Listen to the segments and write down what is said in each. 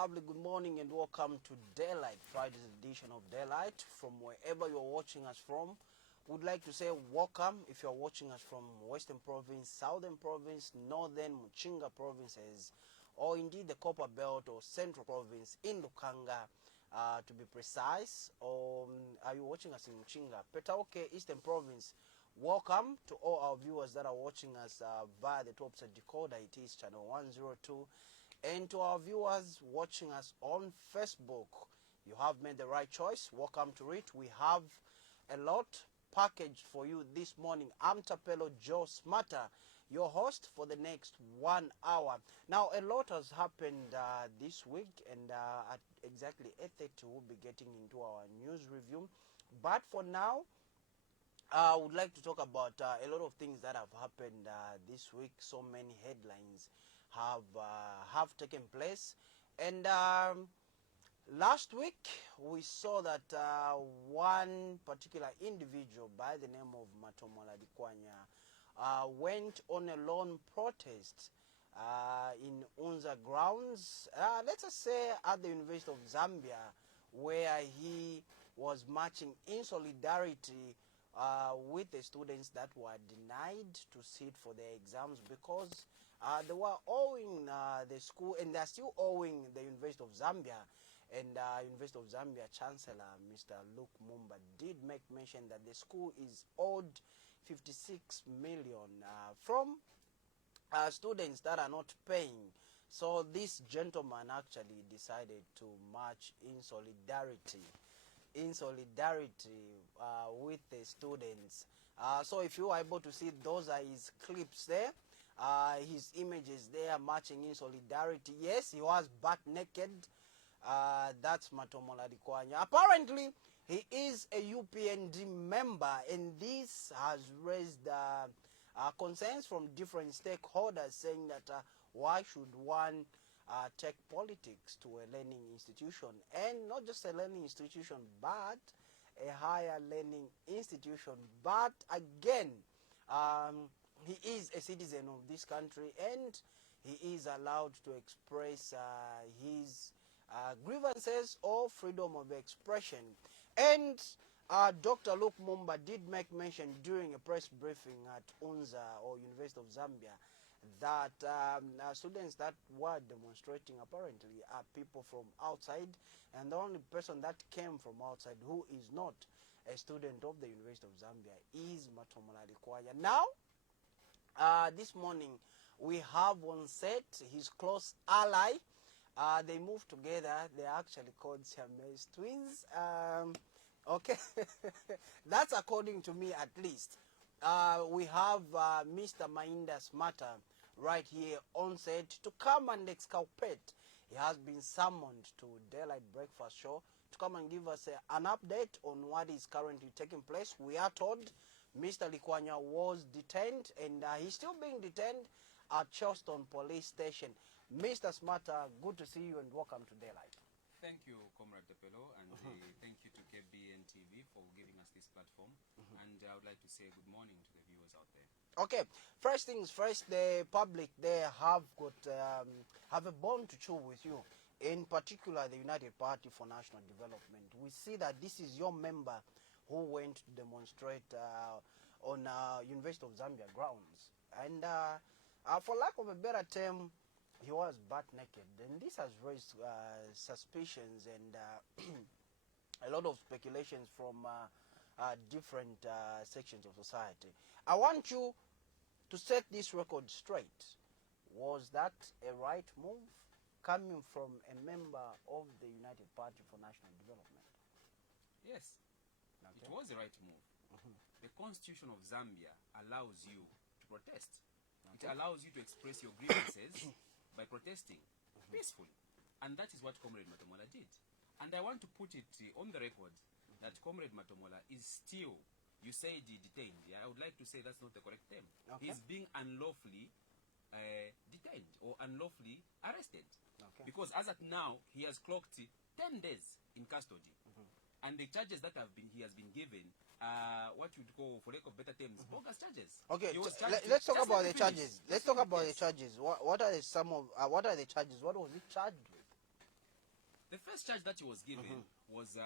lovely good morning and welcome to Daylight, Friday's edition of Daylight. From wherever you're watching us from, would like to say welcome if you're watching us from Western Province, Southern Province, Northern Muchinga provinces, or indeed the Copper Belt or Central Province in Lukanga, to be precise. Or are you watching us in Muchinga? Petauke, Eastern Province. Welcome to all our viewers that are watching us via the Topset decoder. It is channel 102. And to our viewers watching us on Facebook, you have made the right choice. Welcome to it. We have a lot packaged for you this morning. I'm Tapelo Joe Simataa, your host for the next 1 hour. Now, a lot has happened this week, and at exactly 8:30 we'll be getting into our news review. But for now, I would like to talk about a lot of things that have happened this week. So many headlines have taken place, and last week we saw that one particular individual by the name of Matomola went on a lone protest in Unza grounds, let's just say at the University of Zambia, where he was marching in solidarity with the students that were denied to sit for their exams because they were owing the school, and they're still owing the University of Zambia. And University of Zambia Chancellor, Mr. Luke Mumba, did make mention that the school is owed 56 million from students that are not paying. So this gentleman actually decided to march in solidarity with the students. So if you are able to see, those are his clips there. His images there marching in solidarity. Yes, he was butt naked. That's Matomola. Apparently, he is a UPND member, and this has raised concerns from different stakeholders, saying that why should one take politics to a learning institution, and not just a learning institution, but a higher learning institution. But again, he is a citizen of this country, and he is allowed to express his grievances or freedom of expression. And Dr. Luke Mumba did make mention during a press briefing at Unza or University of Zambia that students that were demonstrating apparently are people from outside, and the only person that came from outside who is not a student of the University of Zambia is Matomola. Now, this morning we have on set his close ally. They moved together. They're actually called Siamese twins. Okay, that's according to me at least. We have Mr. Mainda right here on set to come and exculpate. He has been summoned to Daylight Breakfast Show to come and give us an update on what is currently taking place. We are told Mr. Likwanya was detained, and he's still being detained at Charleston Police Station. Mr. Simataa, good to see you and welcome to Daylight. Thank you, Comrade Tapelo, and thank you to KBN TV for giving us this platform. And I would like to say good morning to the viewers out there. Okay, first things first, the public there have got have a bone to chew with you. In particular, the United Party for National Development. We see that this is your member who went to demonstrate on University of Zambia grounds, and for lack of a better term, he was butt naked, and this has raised suspicions and a lot of speculations from different sections of society. I want you to set this record straight. Was that a right move coming from a member of the United Party for National Development? Yes, it was a right move. The Constitution of Zambia allows you to protest. It allows you to express your grievances by protesting peacefully. And that is what Comrade Matomola did. And I want to put it on the record that Comrade Matomola is still, you say detained. I would like to say that's not the correct term. He's being unlawfully detained or unlawfully arrested. Because as at now, he has clocked 10 days in custody. And the charges that he has been given, what you'd call, for lack of better terms, bogus charges. Okay, let's talk about the charges. Let's talk about the charges. What are the charges? What was he charged with? The first charge that he was given was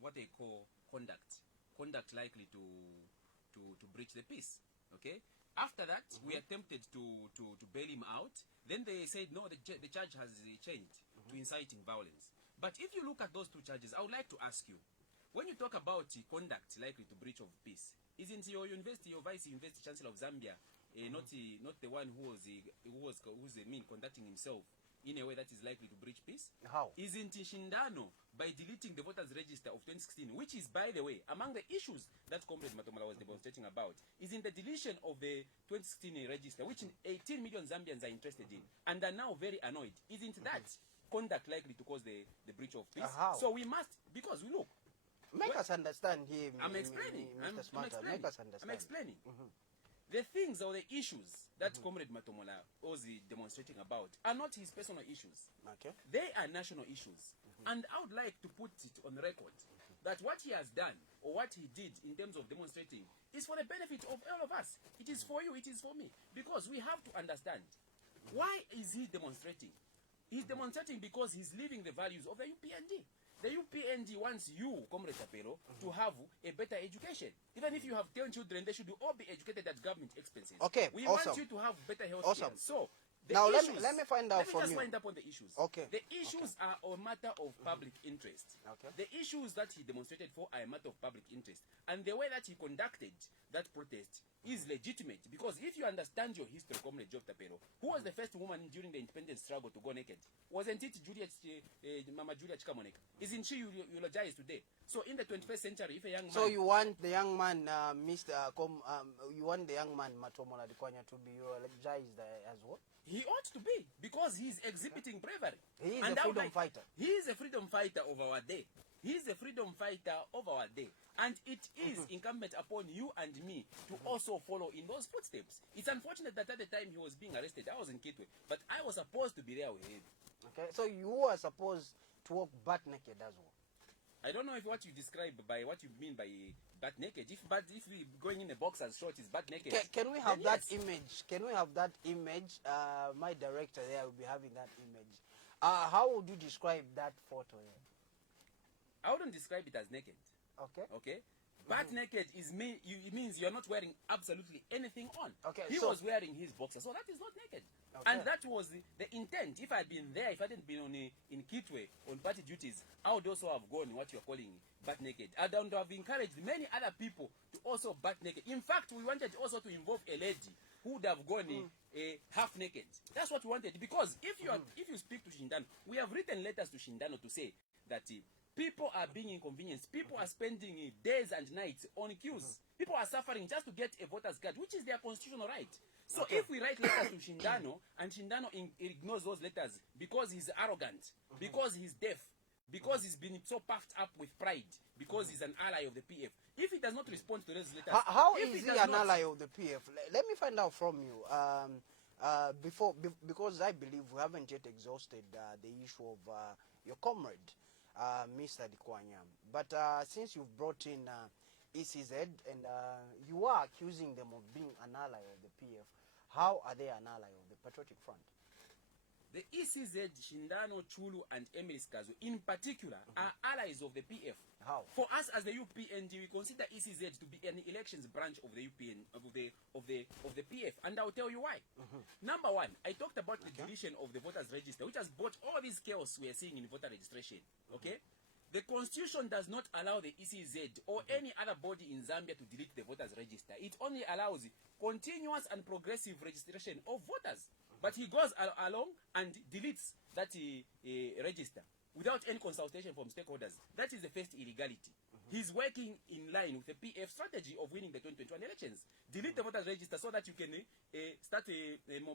what they call conduct likely to breach the peace. Okay. After that, we attempted to bail him out. Then they said no, the charge has changed to inciting violence. But if you look at those two charges, I would like to ask you, when you talk about conduct likely to breach of peace, isn't your university, your vice university chancellor of Zambia, not the one who's conducting himself in a way that is likely to breach peace? How? Isn't Shindano, by deleting the voters register of 2016, which is, by the way, among the issues that Comrade Matomola was demonstrating about, is in the deletion of the 2016 register, which 18 million Zambians are interested in, and are now very annoyed. Isn't that conduct likely to cause the breach of peace? How? So we must, because we look. Make us understand here, I'm explaining. Mr. Simataa. Make us understand. I'm explaining. The things or the issues that Comrade Matomola was demonstrating about are not his personal issues. Okay. They are national issues. And I would like to put it on record that what he has done or what he did in terms of demonstrating is for the benefit of all of us. It is for you, it is for me. Because we have to understand, why is he demonstrating? He's demonstrating because he's living the values of the UPND. The UPND wants you, Comrade Tapero, to have a better education. Even if you have 10 children, they should all be educated at government expenses. Okay, we awesome. want you to have better health Awesome. care. So, the now issues, let me find out from Let me just you. wind up on the issues. Okay. The issues are a matter of public interest. Okay. The issues that he demonstrated for are a matter of public interest. And the way that he conducted that protest is legitimate. Because if you understand your history, Comrade Job Tapero, who was the first woman during the independence struggle to go naked? Wasn't it Mama Julia Chikamoneka? Isn't she eulogized today? So in the 21st century, if a young man... So you want the young man, you want the young man, Matomola to be eulogized as well? He ought to be, because he's exhibiting bravery. He is a freedom fighter. He is a freedom fighter of our day. He is a freedom fighter of our day. And it is incumbent upon you and me to also follow in those footsteps. It's unfortunate that at the time he was being arrested, I was in Kitwe, but I was supposed to be there with him. Okay, so you were supposed to walk butt naked as well. I don't know if what you describe by what you mean by butt naked. If we going in a boxer's short is butt naked. Can we have that yes. image? Can we have that image? My director there will be having that image. How would you describe that photo here? I wouldn't describe it as naked. Okay. Okay. Butt naked it means you're not wearing absolutely anything on. Okay, he was wearing his boxer, so that is not naked. Okay. And that was the intent. If I'd been there, if I hadn't been in Kitwe on party duties, I would also have gone what you're calling butt naked. I would have encouraged many other people to also butt naked. In fact, we wanted also to involve a lady who would have gone half naked. That's what we wanted. Because if you speak to Shindano, we have written letters to Shindano to say that people are being inconvenienced. People are spending days and nights on queues. People are suffering just to get a voter's card, which is their constitutional right. So if we write letters to Shindano, and Shindano ignores those letters because he's arrogant, because he's deaf, because he's been so puffed up with pride, because he's an ally of the PF, if he does not respond to those letters... How is he an ally of the PF? Let me find out from you. Because I believe we haven't yet exhausted the issue of your comrade, Mr. Dikwanya. But since you've brought in ECZ and you are accusing them of being an ally of the PF, how are they an ally of the Patriotic Front? The ECZ, Shindano, Chulu, and Emilis Kazo, in particular, are allies of the PF. How? For us as the UPND, we consider ECZ to be an elections branch of the UPN of the PF, and I'll tell you why. Number one, I talked about the deletion of the voters register, which has brought all this chaos we are seeing in voter registration. Okay, the Constitution does not allow the ECZ or any other body in Zambia to delete the voters register. It only allows continuous and progressive registration of voters. But he goes along and deletes that register without any consultation from stakeholders. That is the first illegality. He's working in line with the PF strategy of winning the 2021 elections. Delete the voters register so that you can start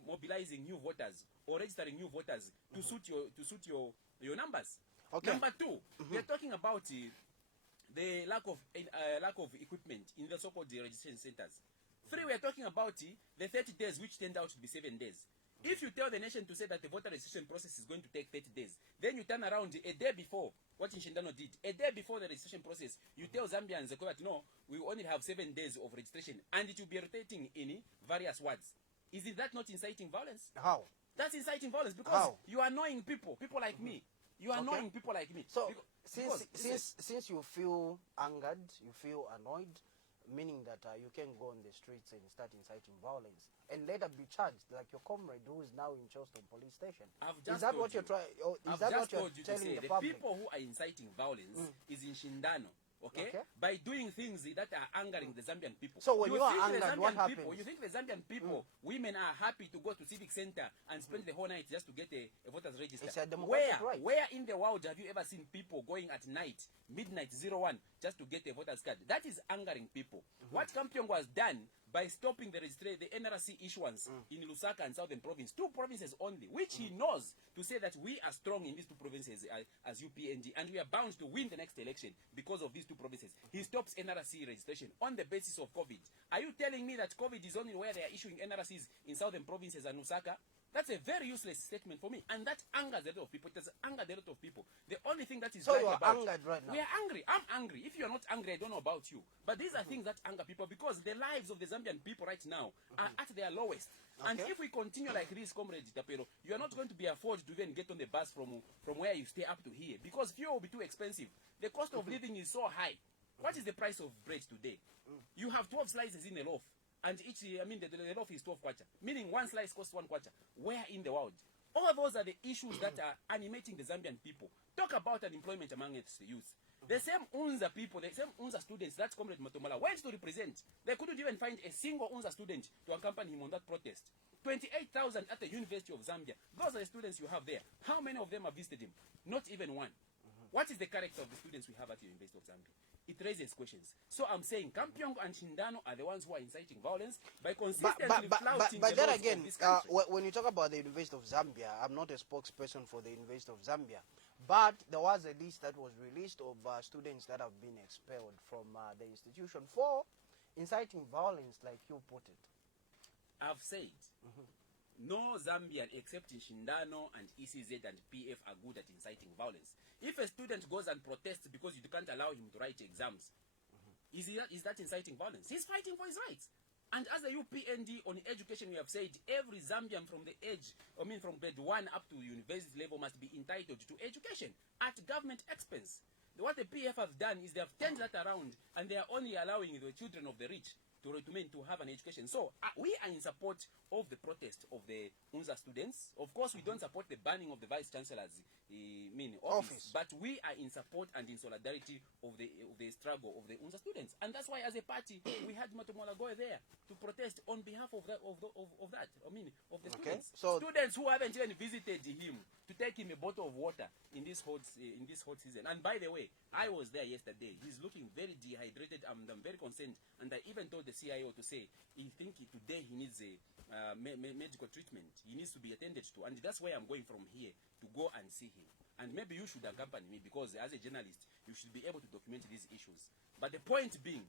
mobilizing new voters or registering new voters to suit your numbers. Okay. Number two, we are talking about the lack of equipment in the so-called registration centers. Three, we are talking about the 30 days, which turned out to be 7 days. If you tell the nation to say that the voter registration process is going to take 30 days, then you turn around a day before, what Shindano did, a day before the registration process, you tell Zambians that, no, we only have 7 days of registration, and it will be rotating in various wards. Is that not inciting violence? How? That's inciting violence because you are annoying people like me. You are annoying people like me. So because since you feel angered, you feel annoyed, meaning that you can go on the streets and start inciting violence and later be charged like your comrade who is now in Charleston police station. Is that what you're trying? Is that what you're telling the public? People who are inciting violence is in Shindano. Okay? By doing things that are angering the Zambian people. So when you are angered, what happens? You think the Zambian people, women are happy to go to civic center and spend the whole night just to get a voter's register? It's a democratic right. Where in the world have you ever seen people going at night, midnight 01, just to get a voter's card? That is angering people. What Kampyongo has done by stopping the NRC issuance in Lusaka and Southern Province, 2 provinces only, which he knows to say that we are strong in these 2 provinces as UPND, and we are bound to win the next election because of these 2 provinces. He stops NRC registration on the basis of COVID. Are you telling me that COVID is only where they are issuing NRCs in Southern Provinces and Lusaka? That's a very useless statement for me, and that angers a lot of people. It has angered a lot of people. The only thing that is so right you are about angered right now. We are angry. I'm angry. If you are not angry, I don't know about you. But these are things that anger people because the lives of the Zambian people right now are at their lowest. And if we continue like this, Comrade Tapero, you are not going to be afforded to even get on the bus from where you stay up to here because fuel will be too expensive. The cost of living is so high. What is the price of bread today? You have 12 slices in a loaf. And each, the loaf is 12 kwacha, meaning 1 slice costs 1 kwacha. Where in the world? All those are the issues that are animating the Zambian people. Talk about unemployment among the youth. The same UNZA people, the same UNZA students, that's Comrade Matomola, went to represent. They couldn't even find a single UNZA student to accompany him on that protest. 28,000 at the University of Zambia. Those are the students you have there. How many of them have visited him? Not even one. What is the character of the students we have at the University of Zambia? It raises questions. So I'm saying Kampyongo and Shindano are the ones who are inciting violence by consistently flouting the then laws again, of this country. when you talk about the University of Zambia, I'm not a spokesperson for the University of Zambia, but there was a list that was released of students that have been expelled from the institution for inciting violence, like you put it. I've said no Zambian except in Shindano and ECZ and PF are good at inciting violence. If a student goes and protests because you can't allow him to write exams, is that inciting violence? He's fighting for his rights. And as a UPND on education, we have said every Zambian from from grade 1 up to university level must be entitled to education at government expense. What the PF have done is they have turned that around and they are only allowing the children of the rich to have an education. So we are in support of the protest of the UNZA students. Of course, we don't support the banning of the Vice Chancellor's office, but we are in support and in solidarity of the struggle of the UNZA students. And that's why as a party, we had Matomola go there to protest on behalf of the students. So students who haven't even visited him to take him a bottle of water in this hot season. And by the way, I was there yesterday. He's looking very dehydrated. I'm very concerned. And I even told the CIO to say, today he needs a medical treatment. He needs to be attended to. And that's where I'm going from here to go and see him. And maybe you should accompany me because as a journalist, you should be able to document these issues. But the point being,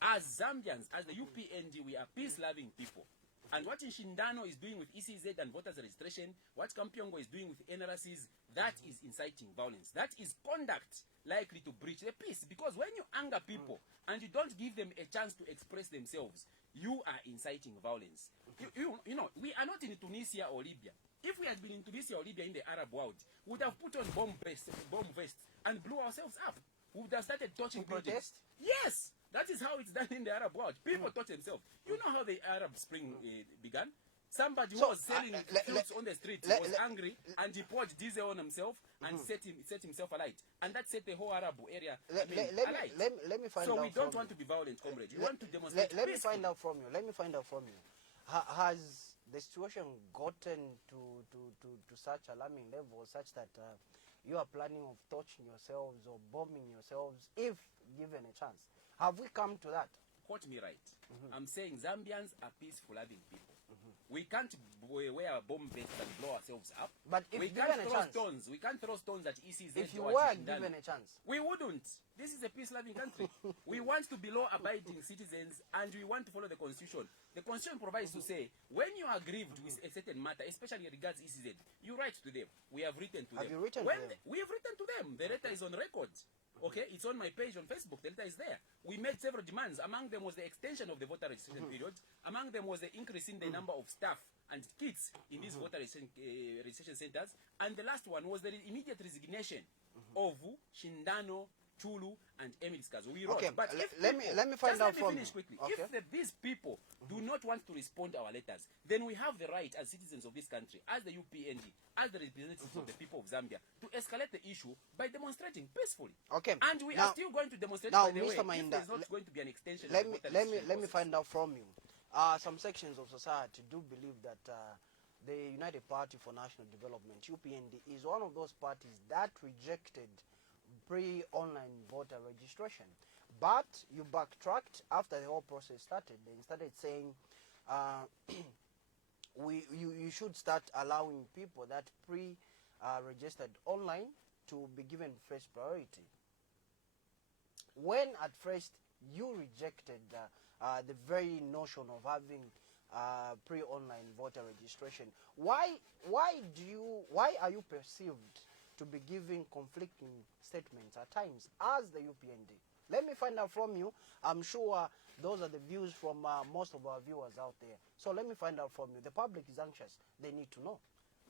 as Zambians, as the UPND, we are peace-loving people. And what Shindano is doing with ECZ and voters registration, what Kampyongo is doing with NRCs, that is inciting violence. That is conduct likely to breach the peace. Because when you anger people and you don't give them a chance to express themselves, you are inciting violence. You know, we are not in Tunisia or Libya. If we had been in Tunisia or Libya in the Arab world, we would have put on bomb vests and blew ourselves up. We would have started touching buildings. Yes! That is how it's done in the Arab world. People touch themselves. You know how the Arab Spring began? Somebody who was selling fruits on the street was angry and he poured diesel on himself and set himself alight. And that set the whole Arab area alight. Let me find out. So we don't want to be violent, comrade. We want to demonstrate Let me find out from you. Has the situation gotten to such alarming levels such that you are planning of torching yourselves or bombing yourselves if given a chance? Have we come to that? Quote me right. I'm saying Zambians are peaceful, loving people. We can't wear a bomb vest and blow ourselves up. But if we given can't a throw chance, stones. We can't throw stones at ECZ. If you were given a chance, we wouldn't. This is a peace-loving country. We want to be law-abiding citizens, and we want to follow the constitution. The constitution provides to say when you are aggrieved with a certain matter, especially regards ECZ, you write to them. We have written to them. Have you written to them? We have written to them. The letter is on record. Okay, it's on my page on Facebook. The letter is there. We made several demands. Among them was the extension of the voter registration period. Among them was the increase in the number of staff and kids in these voter registration centers. And the last one was the immediate resignation of Shindano, Chulu, and Emil Skazo. We wrote, Okay, but let me find out from finish you. quickly. Okay. If these people do not want to respond to our letters, then we have the right as citizens of this country, as the UPND, as the representatives of the people of Zambia, to escalate the issue by demonstrating peacefully. Okay. And we are still going to demonstrate, now, by the way, Mr. if Mainda, there's not going to be an extension let of me the voter let me registration let me process. find out from you. Some sections of society do believe that the United Party for National Development, UPND, is one of those parties that rejected pre-online voter registration. But you backtracked after the whole process started. Then started saying you should start allowing people that registered online to be given first priority. When at first you rejected the very notion of having pre-online voter registration, why are you perceived to be giving conflicting statements at times as the UPND? Let me find out from you. I'm sure those are the views from most of our viewers out there. So let me find out from you. The public is anxious. They need to know.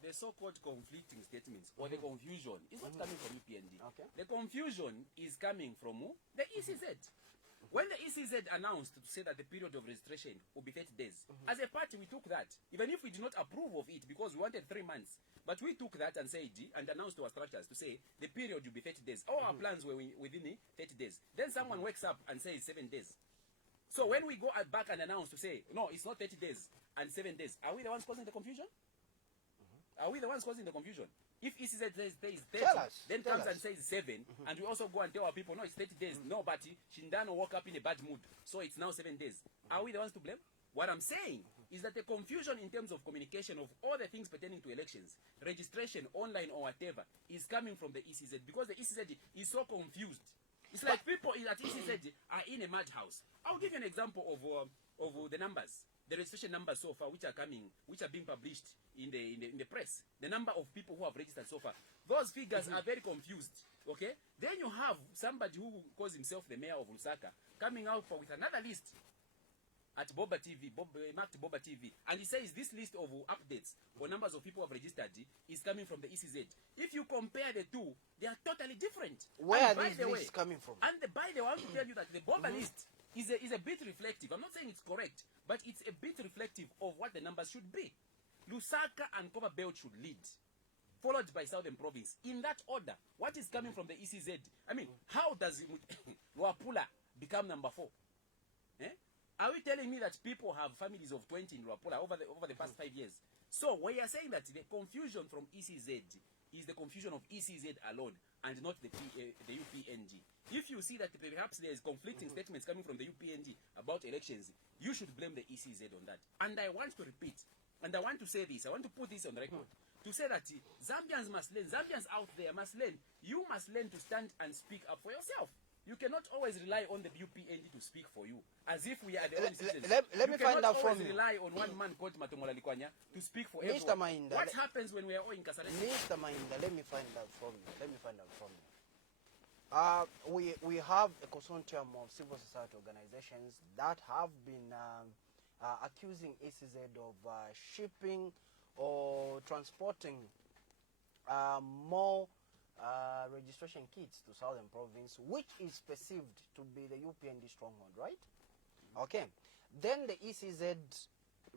The so-called conflicting statements or the confusion is not coming from UPND. Okay. The confusion is coming from who? The ECZ. When the ECZ announced to say that the period of registration will be 30 days, as a party we took that, even if we did not approve of it because we wanted 3 months, but we took that and said and announced to our structures to say the period will be 30 days. All our plans were within the 30 days. Then someone wakes up and says 7 days. So when we go back and announce to say, no, it's not 30 days and 7 days, are we the ones causing the confusion? Are we the ones causing the confusion? If ECZ says 30, then comes and says 7, and we also go and tell our people, no, it's 30 days. No, but Shindano woke up in a bad mood, so it's now 7 days. Are we the ones to blame? What I'm saying is that the confusion in terms of communication of all the things pertaining to elections, registration, online or whatever, is coming from the ECZ, because the ECZ is so confused. It's like people at ECZ are in a madhouse. I'll give you an example of the numbers, the registration numbers so far, which are being published in the press. The number of people who have registered so far. Those figures are very confused. Okay? Then you have somebody who calls himself the mayor of Lusaka coming out with another list at Boba TV, marked Boba TV, and he says this list of updates or numbers of people who have registered is coming from the ECZ. If you compare the two, they are totally different. Where are these lists coming from? And by the way, I want to tell you that the Boba list is a bit reflective. I'm not saying it's correct, but it's a bit reflective of what the numbers should be. Lusaka and Copper Belt should lead, followed by Southern Province. In that order, what is coming from the ECZ? I mean, how does Luapula become number 4? Eh? Are we telling me that people have families of 20 in Luapula over the past 5 years? So we are saying that the confusion from ECZ is the confusion of ECZ alone and not the UPND. If you see that perhaps there is conflicting statements coming from the UPND about elections, you should blame the ECZ on that. And I want to repeat, and I want to say this, I want to put this on record, to say that Zambians must learn, Zambians out there must learn, you must learn to stand and speak up for yourself. You cannot always rely on the UPND to speak for you, as if we are the only citizens. Let me find out from you. You cannot always rely on one man called Matomola to speak for Mr. everyone. Mainda, What happens when we are all incarcerated? Mr. Mainda, let me find out from you. We have a consortium of civil society organizations that have been accusing ECZ of shipping or transporting more registration kits to Southern Province, which is perceived to be the UPND stronghold, right? Okay. Then the ECZ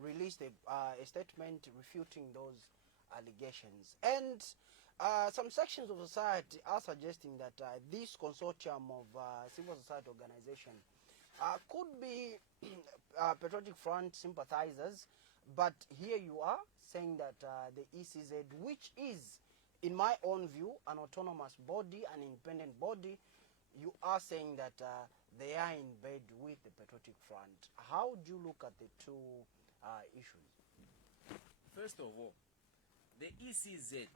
released a statement refuting those allegations. And some sections of society are suggesting that this consortium of civil society organizations could be Patriotic Front sympathizers, but here you are saying that the ECZ, which is, in my own view, an autonomous body, an independent body, you are saying that they are in bed with the Patriotic Front. How do you look at the two issues? First of all, the ECZ,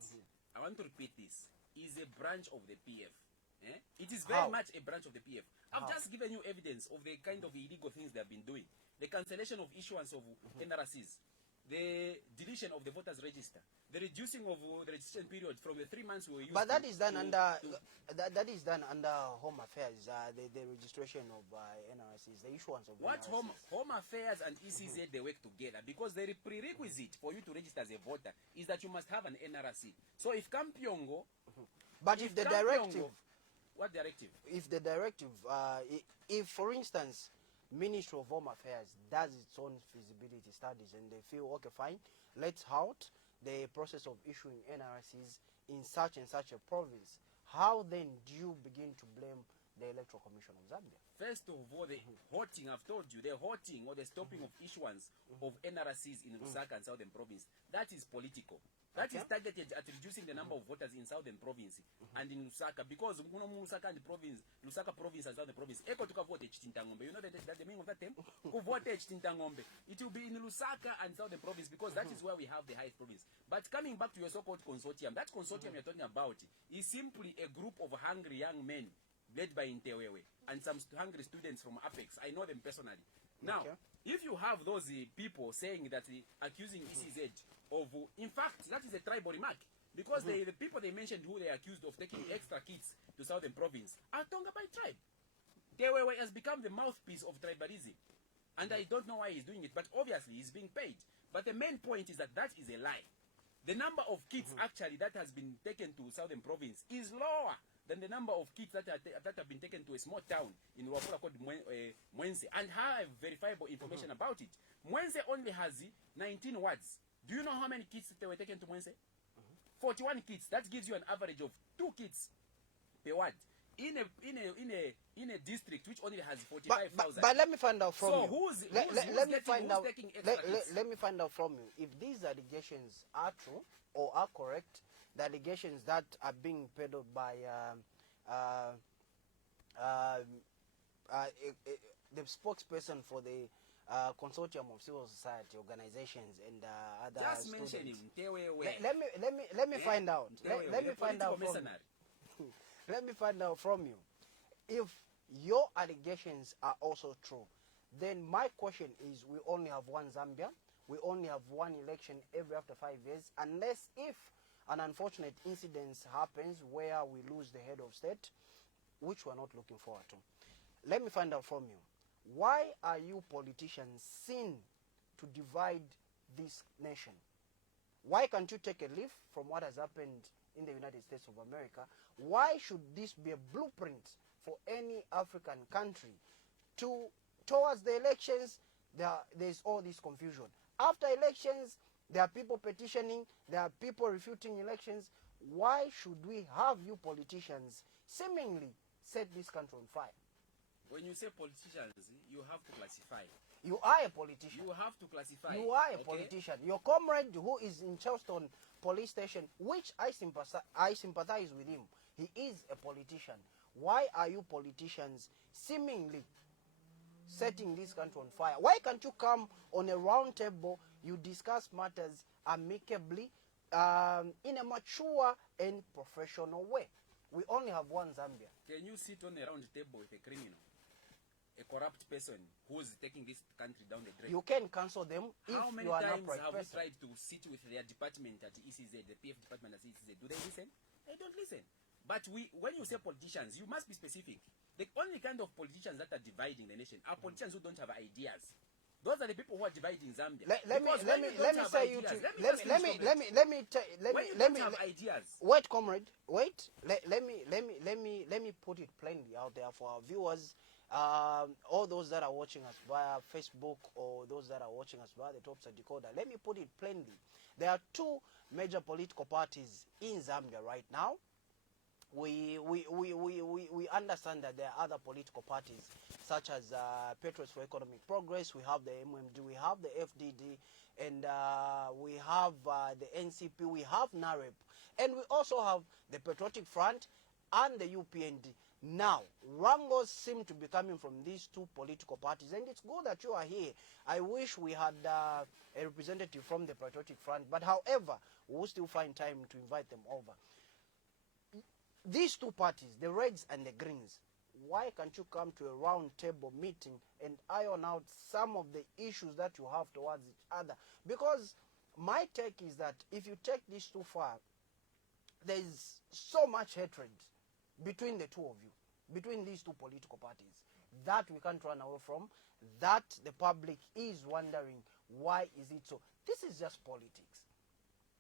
I want to repeat this, is a branch of the PF. Eh? It is very much a branch of the PF. I've just given you evidence of the kind of illegal things they have been doing. The cancellation of issuance of NRCs. the deletion of the voters register, the reducing of the registration period from the 3 months we were used But that to, is done to, under to that is done under Home Affairs, the registration of NRCs, the issuance of what NRCs. home Affairs and ECZ they work together, because the prerequisite for you to register as a voter is that you must have an NRC. So if Kampyongo, But if the directive, what directive? if the directive, if for instance, Ministry of Home Affairs does its own feasibility studies and they feel, okay, fine, let's halt the process of issuing NRCs in such and such a province, how then do you begin to blame the Electoral Commission of Zambia? First of all, the halting, I've told you, the halting or the stopping of issuance of NRCs in Lusaka and Southern Province, that is political. That is targeted at reducing the number of voters in Southern Province and in Lusaka, because Lusaka and province, Lusaka Province and Southern Province, Eko tuka vote Chitintangombe. You know that the meaning of that term? Vote Chitintangombe. It will be in Lusaka and Southern Province, because that is where we have the highest province. But coming back to your so-called consortium, that consortium you're talking about is simply a group of hungry young men led by Intewewe and some hungry students from Apex. I know them personally. Now, if you have those people saying that accusing ECZ of, in fact, that is a tribal remark, because the people they mentioned who they accused of taking extra kids to Southern Province are Tonga by tribe. Intewewe has become the mouthpiece of tribalism, and I don't know why he's doing it, but obviously he's being paid. But the main point is that that is a lie. The number of kids actually that has been taken to Southern Province is lower than the number of kids that have been taken to a small town in Ruapula called Mwense. And I have verifiable information about it. Mwense only has 19 wards. Do you know how many kids they were taken to Mwense? 41 kids. That gives you an average of 2 kids per ward. In a district which only has 45,000. But let me find out from you. Who's taking extra kids? Let me find out from you if these allegations are true or are correct. The allegations that are being peddled by the spokesperson for the consortium of civil society organizations and other just students. mention him. Let me find out. Let me find out from you. Let me find out from you. If your allegations are also true, then my question is, we only have one Zambia. We only have one election every after 5 years, unless if an unfortunate incident happens where we lose the head of state, which we're not looking forward to. Let me find out from you. Why are you politicians seen to divide this nation? Why can't you take a leaf from what has happened in the United States of America? Why should this be a blueprint for any African country? Towards the elections, there's all this confusion. After elections, there are people petitioning, there are people refuting elections. Why should we have you politicians seemingly set this country on fire? When you say politicians, you have to classify. You are a politician. You have to classify. You are a politician. Your comrade who is in Charleston police station, which I sympathize with him, he is a politician. Why are you politicians seemingly setting this country on fire? Why can't you come on a round table, you discuss matters amicably, in a mature and professional way? We only have one Zambia. Can you sit on a round table with a criminal, a corrupt person who is taking this country down the drain? You can cancel them if How many you are an times upright have we person. tried to sit with their department at ECZ, the PF department at ECZ? Do they listen? They don't listen. But when you say politicians, you must be specific. The only kind of politicians that are dividing the nation are politicians who don't have ideas. Those are the people who are dividing Zambia. Let me say you to let me have ideas. Wait, comrade, wait. Let me put it plainly out there for our viewers, all those that are watching us via Facebook or those that are watching us via the Topsa decoder. Let me put it plainly. There are 2 major political parties in Zambia right now. We understand that there are other political parties such as Patriots for Economic Progress, we have the MMD, we have the FDD, and we have the NCP, we have NAREP, and we also have the Patriotic Front and the UPND. Now, wrangles seem to be coming from these 2 political parties, and it's good that you are here. I wish we had a representative from the Patriotic Front, but however, we will still find time to invite them over. These 2 parties, the Reds and the Greens, why can't you come to a round table meeting and iron out some of the issues that you have towards each other? Because my take is that if you take this too far, there's so much hatred between the two of you, between these two political parties, that we can't run away from, that the public is wondering, why is it so? This is just politics.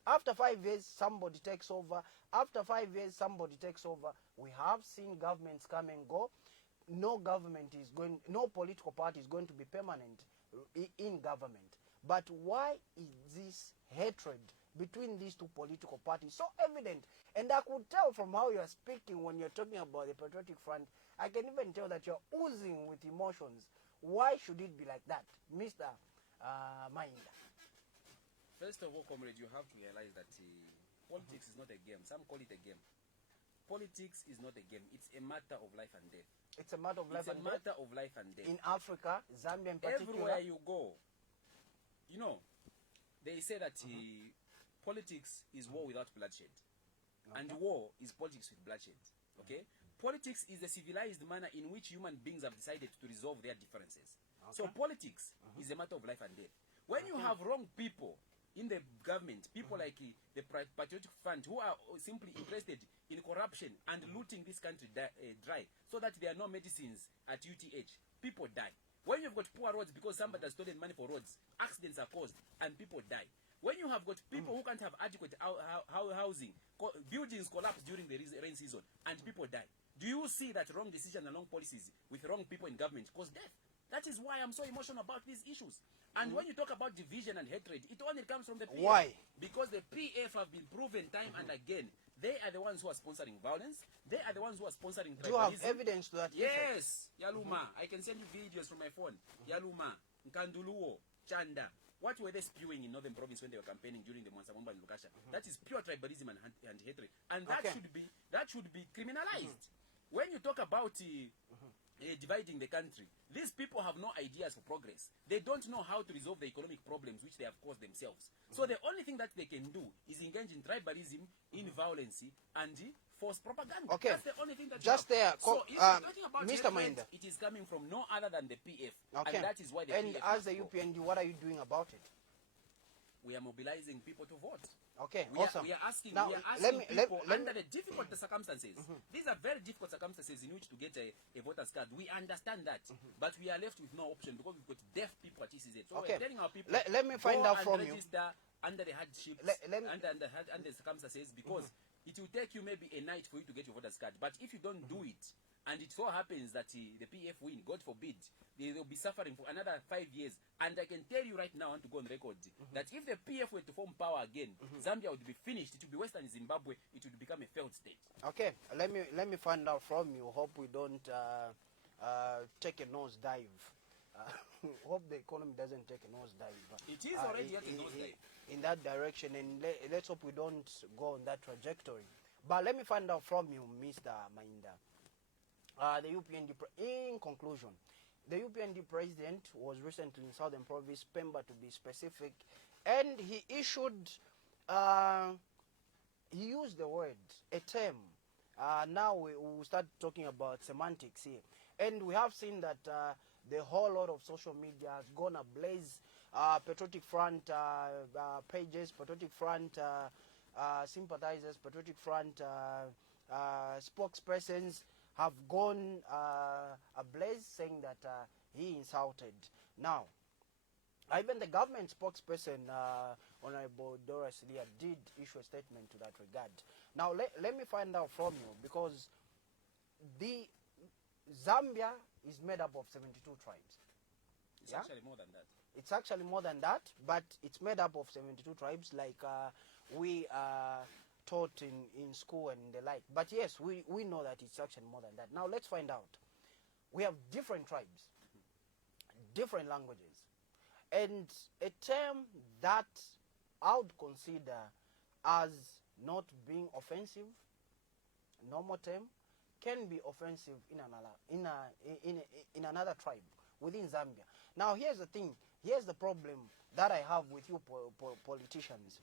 After 5 years, somebody takes over. After 5 years, somebody takes over. We have seen governments come and go. No political party is going to be permanent in government. But why is this hatred between these two political parties so evident? And I could tell from how you are speaking when you're talking about the Patriotic Front, I can even tell that you're oozing with emotions. Why should it be like that, Mr. Mainda? First of all, comrade, you have to realize that politics is not a game. Some call it a game. Politics is not a game. It's a matter of life and death. It's a matter of life and death? It's a matter of life and death. In Africa, Zambia in particular? Everywhere you go. You know, they say that politics is war without bloodshed. Okay. And war is politics with bloodshed. Okay? Politics is the civilized manner in which human beings have decided to resolve their differences. Okay. So politics is a matter of life and death. When you have wrong people in the government, people like the Patriotic Front, who are simply interested in corruption and looting this country dry, so that there are no medicines at UTH, people die. When you've got poor roads because somebody has stolen money for roads, accidents are caused and people die. When you have got people who can't have adequate housing, buildings collapse during the rain season and people die. Do you see that wrong decision and wrong policies with wrong people in government cause death? That is why I'm so emotional about these issues. And when you talk about division and hatred, it only comes from the PF. Why? Because the PF have been proven time and again. They are the ones who are sponsoring violence. They are the ones who are sponsoring tribalism. Do you have evidence to that? Yes. Yaluma. I can send you videos from my phone. Yaluma, Nkanduluo, Chanda. What were they spewing in Northern Province when they were campaigning during the Mwansamomba and Lukasha? That is pure tribalism and hatred. And that should be criminalized. When you talk about dividing the country, these people have no ideas for progress. They don't know how to resolve the economic problems which they have caused themselves. So the only thing that they can do is engage in tribalism, in violence, and false propaganda. Okay. That's the only thing that just there. So if you're talking about Mr. hatred, Mainda, it is coming from no other than the PF. Okay. And that is why the and PF as the UPND, what are you doing about it? We are mobilizing people to vote. Okay, we awesome. We are asking let people me, under the difficult circumstances. These are very difficult circumstances in which to get a voter's card. We understand that, but we are left with no option because we've got deaf people at ECZ. So we're telling our people, let me find out from you. Register under the hardships, under the circumstances, because it will take you maybe a night for you to get your voter's card. But if you don't do it, and it so happens that the PF win, God forbid, they will be suffering for another 5 years. And I can tell you right now, I want to go on record, that if the PF were to form power again, Zambia would be finished. It would be Western Zimbabwe. It would become a failed state. Okay, let me find out from you. Hope we don't take a nosedive. Hope the economy doesn't take a nosedive. It is already at a nosedive. In that direction, and let's hope we don't go on that trajectory. But let me find out from you, Mr. Mainda. The UPND, in conclusion, the UPND president was recently in Southern Province, Pemba to be specific, and he issued, he used the word, a term. Now we will start talking about semantics here. And we have seen that the whole lot of social media has gone ablaze. Patriotic Front pages, Patriotic Front sympathizers, Patriotic Front spokespersons have gone ablaze, saying that he insulted. Now, even the government spokesperson, Honorable Doris Leah, did issue a statement to that regard. Now, let me find out from you, because the Zambia is made up of 72 tribes. It's actually more than that. It's actually more than that, but it's made up of 72 tribes, like we taught in school and the like. But yes, we know that it's actually more than that. Now let's find out. We have different tribes, different languages, and a term that I would consider as not being offensive, normal term, can be offensive in another tribe within Zambia. Now here's the thing. Here's the problem that I have with you politicians.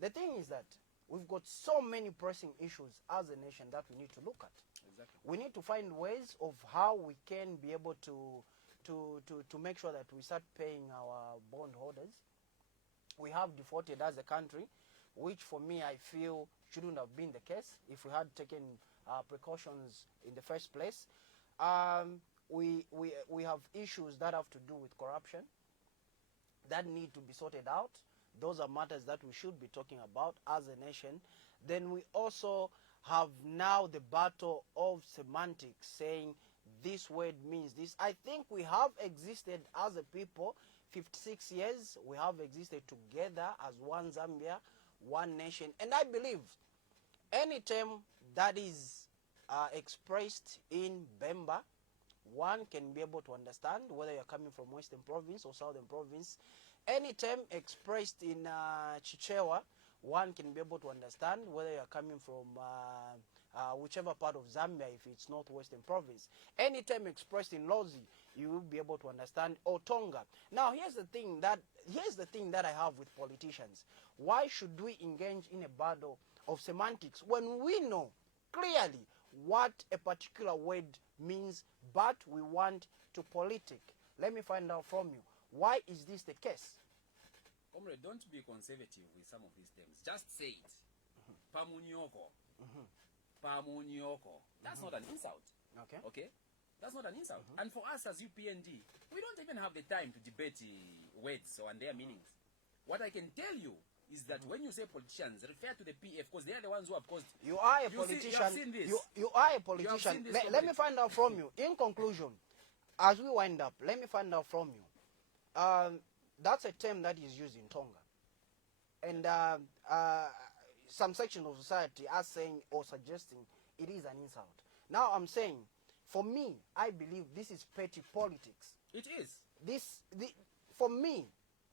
The thing is that we've got so many pressing issues as a nation that we need to look at. Exactly. We need to find ways of how we can be able to make sure that we start paying our bondholders. We have defaulted as a country, which for me I feel shouldn't have been the case if we had taken precautions in the first place. We have issues that have to do with corruption that need to be sorted out. Those are matters that we should be talking about as a nation. Then we also have now the battle of semantics, saying this word means this. I think we have existed as a people 56 years. We have existed together as one Zambia, one nation. And I believe any term that is expressed in Bemba, one can be able to understand whether you're coming from Western Province or Southern Province. Any term expressed in Chichewa, one can be able to understand whether you're coming from whichever part of Zambia, if it's Northwestern Province. Any term expressed in Lozi, you will be able to understand, or Tonga. Now, here's the thing that I have with politicians. Why should we engage in a battle of semantics when we know clearly what a particular word means, but we want to politic? Let me find out from you. Why is this the case? Comrade, don't be conservative with some of these terms. Just say it. Pamunyoko. Pamunyoko. That's not an insult. Okay? That's not an insult. And for us as UPND, we don't even have the time to debate words and their meanings. What I can tell you is that when you say politicians, refer to the PF, because they are the ones who have caused. You are a politician. You have seen this. You are a politician. Let me find out from you. In conclusion, as we wind up, let me find out from you. That's a term that is used in Tonga. And some section of society are saying or suggesting it is an insult. Now I'm saying, for me, I believe this is petty politics. It is. For me,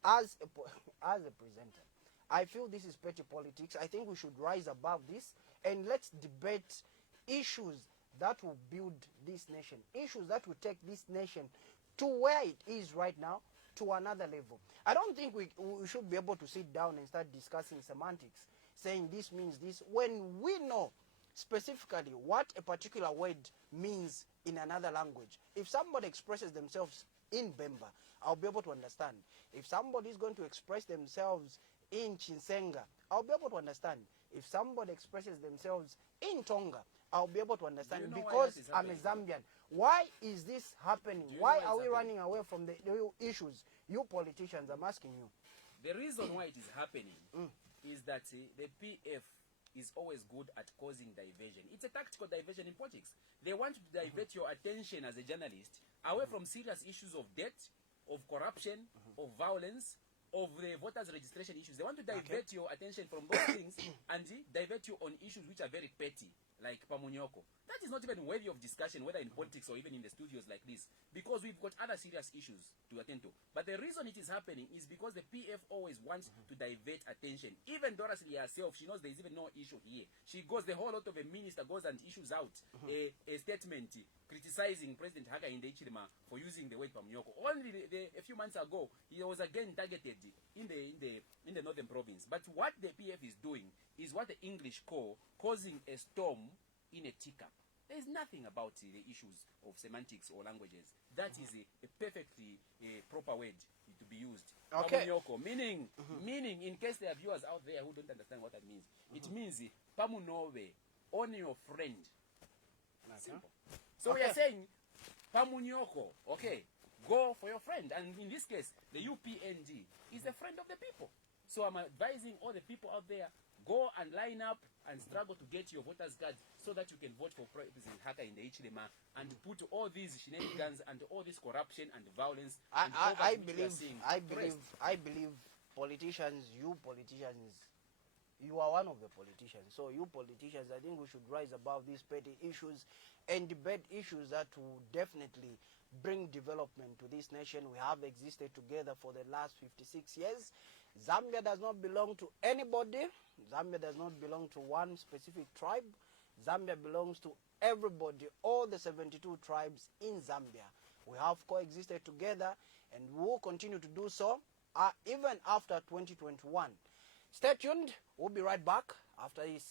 as a presenter, I feel this is petty politics. I think we should rise above this and let's debate issues that will build this nation, issues that will take this nation to where it is right now, to another level. I don't think we should be able to sit down and start discussing semantics, saying this means this, when we know specifically what a particular word means in another language. If somebody expresses themselves in Bemba, I'll be able to understand. If somebody is going to express themselves in Chinsenga, I'll be able to understand. If somebody expresses themselves in Tonga, I'll be able to understand, because I'm a Zambian. Why is this happening? Why are we running away from the real issues? You politicians, I'm asking you. The reason why it is happening is that the PF is always good at causing diversion. It's a tactical diversion in politics. They want to divert your attention as a journalist away from serious issues of debt, of corruption, of violence, of the voters registration issues. They want to divert your attention from those things and divert you on issues which are very petty, like Pamunyoko. That is not even worthy of discussion, whether in politics or even in the studios like this, because we've got other serious issues to attend to. But the reason it is happening is because the PF always wants to divert attention. Even Doris Lee herself, she knows there is even no issue here. She goes, the whole lot of a minister goes and issues out a statement criticizing President Hakainde Hichilema for using the word Pamunyoko. Only a few months ago, he was again targeted in the northern province. But what the PF is doing is what the English call causing a storm in a teacup. There is nothing about the issues of semantics or languages. That is a perfectly proper word to be used. Pamunyoko, meaning, in case there are viewers out there who don't understand what that means, it means Pamunove, on your friend. Simple. So we are saying Pamunyoko, okay, go for your friend. And in this case, the UPND is a friend of the people. So I'm advising all the people out there, go and line up and struggle to get your voters card so that you can vote for President Hakainde Hichilema and put all these shenanigans and all this corruption and violence. I believe politicians, you are one of the politicians. So you politicians, I think we should rise above these petty issues and debate issues that will definitely bring development to this nation. We have existed together for the last 56 years. Zambia does not belong to anybody. Zambia does not belong to one specific tribe. Zambia belongs to everybody, all the 72 tribes in Zambia. We have coexisted together and we will continue to do so even after 2021. Stay tuned. We'll be right back after this.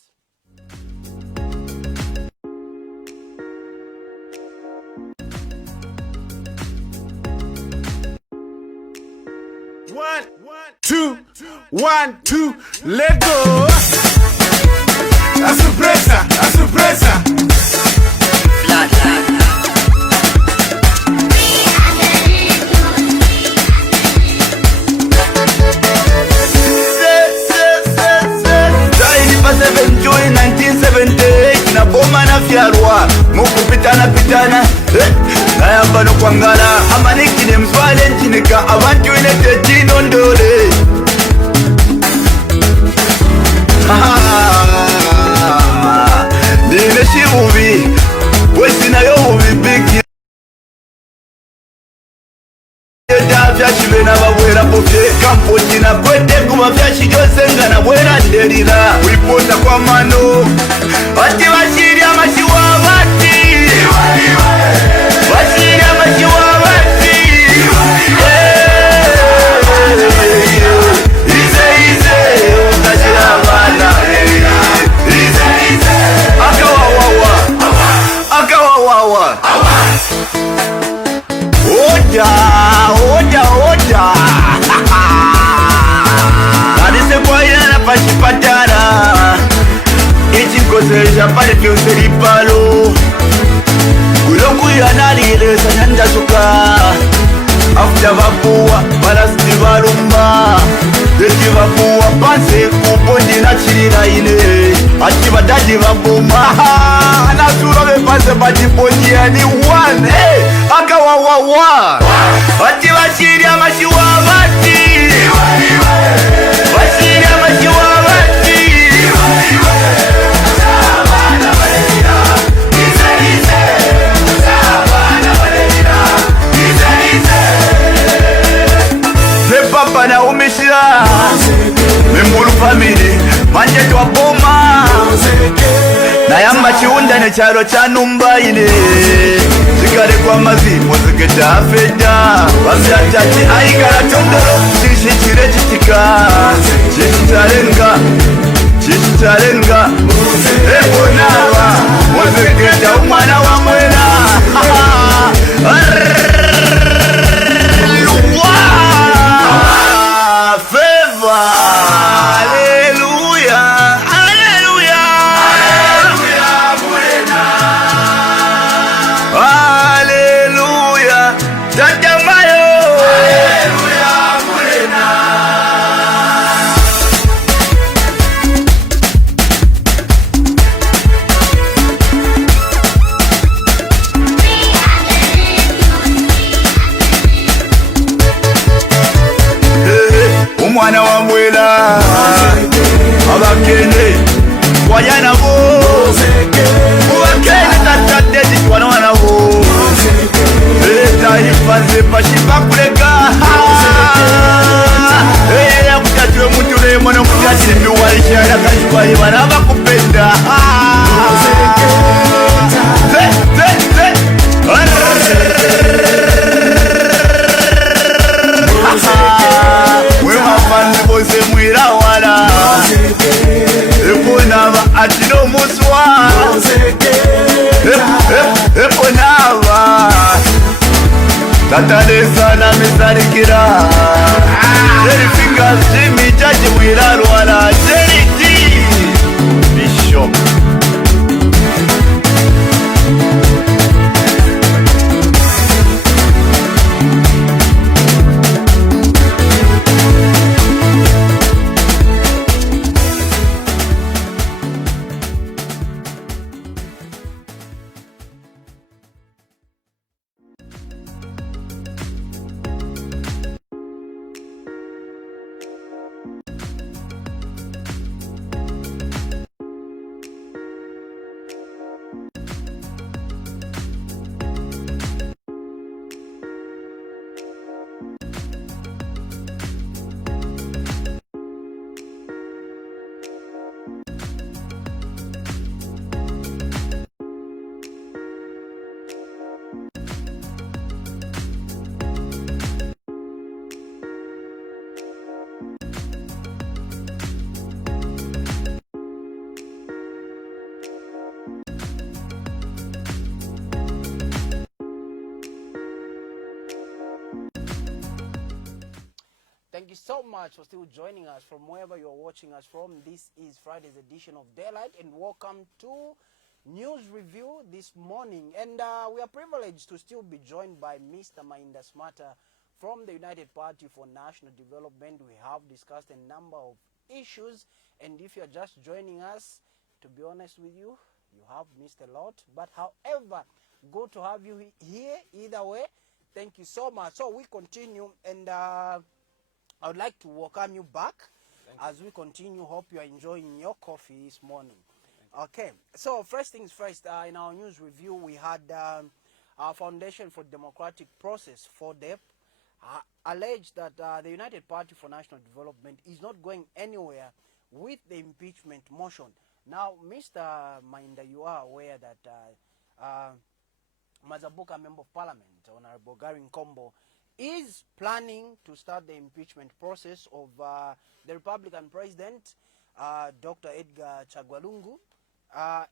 2, 1, 2, let go. A surpresa, a surpresa. June 1978 na boma na fyarwa mukupitana pitana nayamba no kwangala amanikine mswale nchinika abantu inete jino ndole nine shibubi wesinayo bubi bigi vyashibena babwera bufye kampoti na kwete kuba vyashijose na bwera nderira wipota kwa mano ati bashiri amashiwa bati bashiri amashiwa bati ize utajira bana ize akawawawa oja nadise kwayana pachipatara ichikoseja pale fyuseripalo kulokuyanalile sanyandasuka afuta vapuwa balasiti valumba eti vapuwa panse kupondi na chilila ine ati badadi vabuma nasura vepase patipondiani wane akawawawa ati vashiri amashiwa vati vashiri amashiwa vati nepapa na umishira membulu famili manje twaboma nayamba chiundane charo chanumba ine zikale kwa mazimu ziketa afeda vasyatati aikala tondolo chichichire chitika chichitalenga ebonava mozeketa umwana wa mwena umwana wa mwela abakene wayana bo ubakene tatatezi twana wana bo taifanze pashipa kuleka ya kutatiwe mtu lemono kukatimbi walishara kashwari wanaba kupenda bose mwira wala eponava atino muswa eponava tatalesa na mesarikira Jerry Fingers Jimmy Jaji mwira wala Jerry D Bishop much for still joining us from wherever you're watching us from. This is Friday's edition of Daylight, and welcome to News Review this morning. And we are privileged to still be joined by Mr. Mainda from the United Party for National Development. We have discussed a number of issues, and if you're just joining us, to be honest with you, you have missed a lot. But however, good to have you here either way. Thank you so much. So we continue, and I would like to welcome you back as we continue. Hope you are enjoying your coffee this morning. Okay, so first things first, in our news review, we had our Foundation for Democratic Process, FODEP, alleged that the United Party for National Development is not going anywhere with the impeachment motion. Now, Mr. Mainda, you are aware that Mazabuka Member of Parliament, Honorable Gary Nkombo, is planning to start the impeachment process of the Republican President, Dr. Edgar Chagwalungu,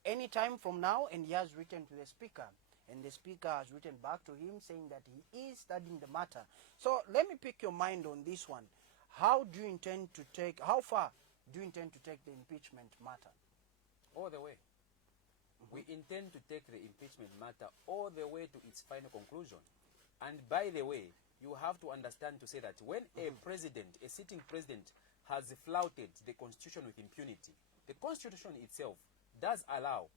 anytime from now, and he has written to the Speaker. And the Speaker has written back to him saying that he is studying the matter. So let me pick your mind on this one. How far do you intend to take the impeachment matter? All the way. We intend to take the impeachment matter all the way to its final conclusion. And by the way, you have to understand to say that when a president, a sitting president, has flouted the constitution with impunity, the constitution itself does allow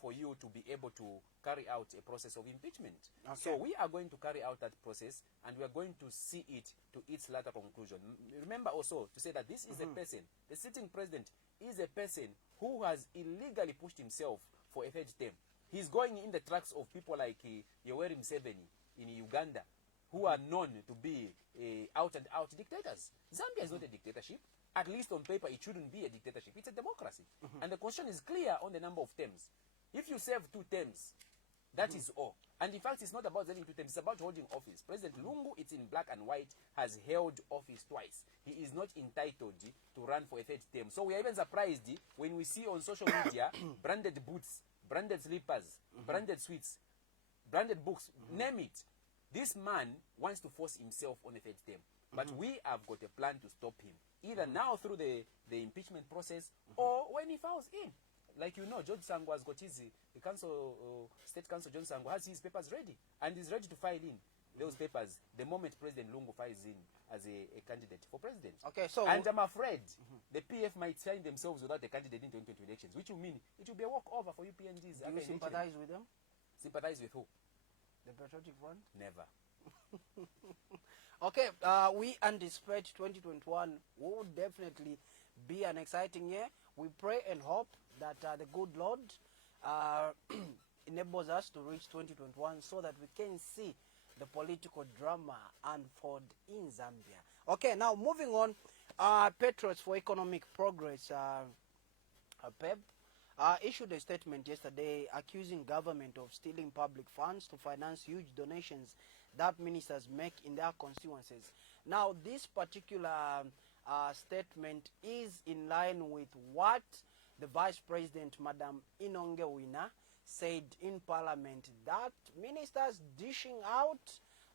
for you to be able to carry out a process of impeachment. Okay. So we are going to carry out that process, and we are going to see it to its latter conclusion. Remember also to say that this is a person, the sitting president is a person who has illegally pushed himself for a third term. He's going in the tracks of people like Yoweri Museveni in Uganda, who are known to be out-and-out dictators. Zambia is not a dictatorship. At least on paper, it shouldn't be a dictatorship. It's a democracy. And the constitution is clear on the number of terms. If you serve 2 terms, that is all. And in fact, it's not about serving 2 terms. It's about holding office. President Lungu, it's in black and white, has held office twice. He is not entitled to run for a 3rd term. So we are even surprised when we see on social media branded boots, branded slippers, branded sweets, branded books, name it. This man wants to force himself on a 3rd term. But we have got a plan to stop him, either now through the impeachment process or when he files in. Like you know, George Sango has got his State Council John Sango has his papers ready and is ready to file in those papers the moment President Lungu files in as a candidate for president. Okay, so and I'm afraid the PF might find themselves without a candidate in 2020 elections, which will mean it will be a walkover for UPNDs. Do you sympathize with them? Sympathize with who? The Patriotic Front? Never. Okay, we anticipate 2021 will definitely be an exciting year. We pray and hope that the good Lord enables us to reach 2021 so that we can see the political drama unfold in Zambia. Okay, now moving on, Patriots for Economic Progress, PEP, issued a statement yesterday accusing government of stealing public funds to finance huge donations that ministers make in their constituencies. Now, this particular statement is in line with what the Vice President, Madam Inonge Wina, said in Parliament, that ministers dishing out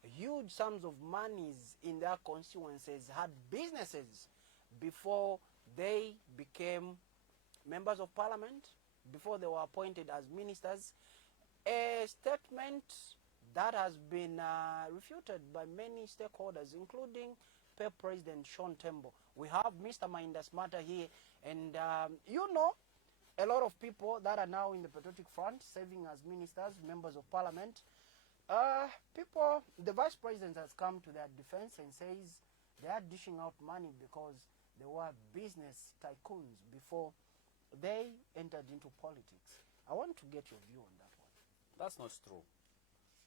huge sums of monies in their constituencies had businesses before they became members of Parliament, before they were appointed as ministers. A statement that has been refuted by many stakeholders, including PEP President Sean Tembo. We have Mr. Mainda here, and you know, a lot of people that are now in the Patriotic Front, serving as ministers, members of Parliament, the Vice President has come to their defense and says they are dishing out money because they were business tycoons before they entered into politics. I want to get your view on that one. That's not true.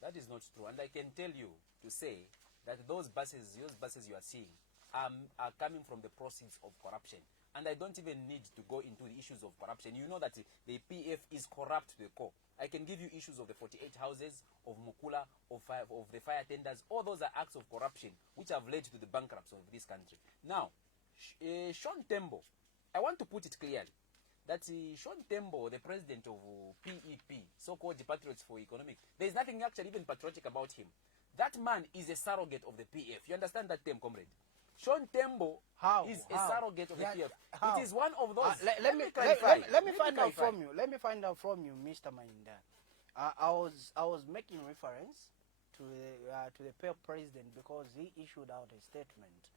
That is not true. And I can tell you to say that those buses you are seeing are coming from the proceeds of corruption. And I don't even need to go into the issues of corruption. You know that the PF is corrupt to the core. I can give you issues of the 48 houses, of Mukula, of the fire tenders. All those are acts of corruption which have led to the bankruptcy of this country. Now, Sean Tembo, I want to put it clearly that Sean Tembo, the president of PEP, so-called the Patriots for Economic, there is nothing actually even patriotic about him. That man is a surrogate of the PF. You understand that term, comrade? Sean Tembo How? is How? a surrogate of Yeah, the PF. how? It is one of those. Let me clarify. let me find out clarify. from you. Let me find out from you, Mr. Mainda. I was making reference to the PEP president because he issued out a statement.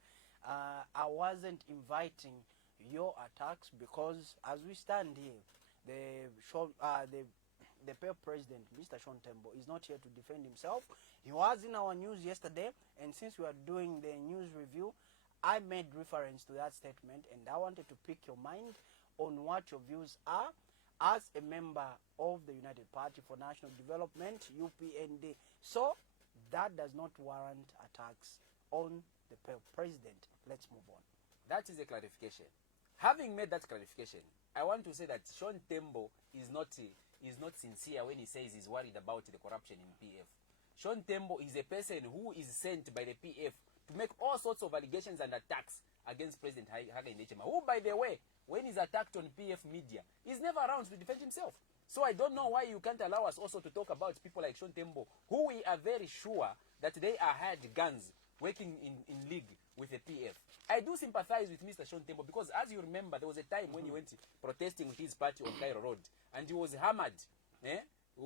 I wasn't inviting your attacks because as we stand here, the PEP president, Mr. Sean Tembo, is not here to defend himself. He was in our news yesterday, and since we are doing the news review, I made reference to that statement, and I wanted to pick your mind on what your views are as a member of the United Party for National Development, UPND. So that does not warrant attacks on the president. Let's move on. That is a clarification. Having made that clarification, I want to say that Sean Tembo is not sincere when he says he's worried about the corruption in PF. Sean Tembo is a person who is sent by the PF to make all sorts of allegations and attacks against President Hage Hichilema, who, by the way, when he's attacked on PF media, is never around to defend himself. So I don't know why you can't allow us also to talk about people like Sean Tembo, who we are very sure that they are hired guns working in league with the PF. I do sympathize with Mr. Sean Tembo because, as you remember, there was a time when he went protesting with his party on Cairo Road, and he was hammered.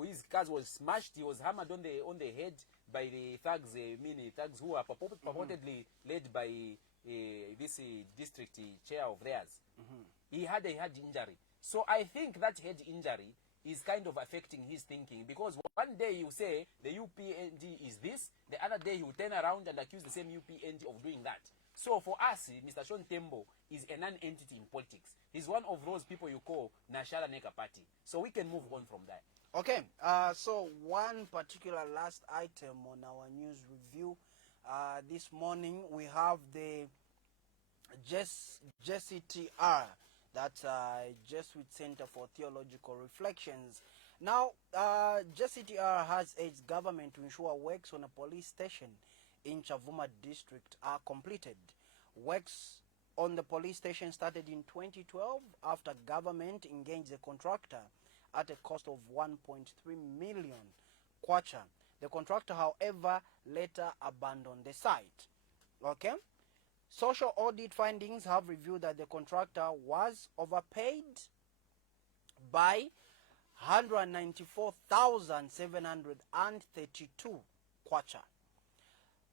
His car was smashed. He was hammered on the head by the thugs, thugs who are purportedly led by this district chair of theirs. He had a head injury. So I think that head injury is kind of affecting his thinking, because one day you say the UPND is this, the other day he will turn around and accuse the same UPND of doing that. So for us, Mr. Sean Tembo is a non-entity in politics. He's one of those people you call Nashala Neka Party. So we can move on from there. Okay, so one particular last item on our news review this morning, we have the JCTR, that's Jesuit Center for Theological Reflections. Now, JCTR has urged government to ensure works on a police station in Chavuma district are completed. Works on the police station started in 2012 after government engaged a contractor at a cost of 1.3 million kwacha. The contractor, however, later abandoned the site. Okay? Social audit findings have revealed that the contractor was overpaid by 194,732 kwacha.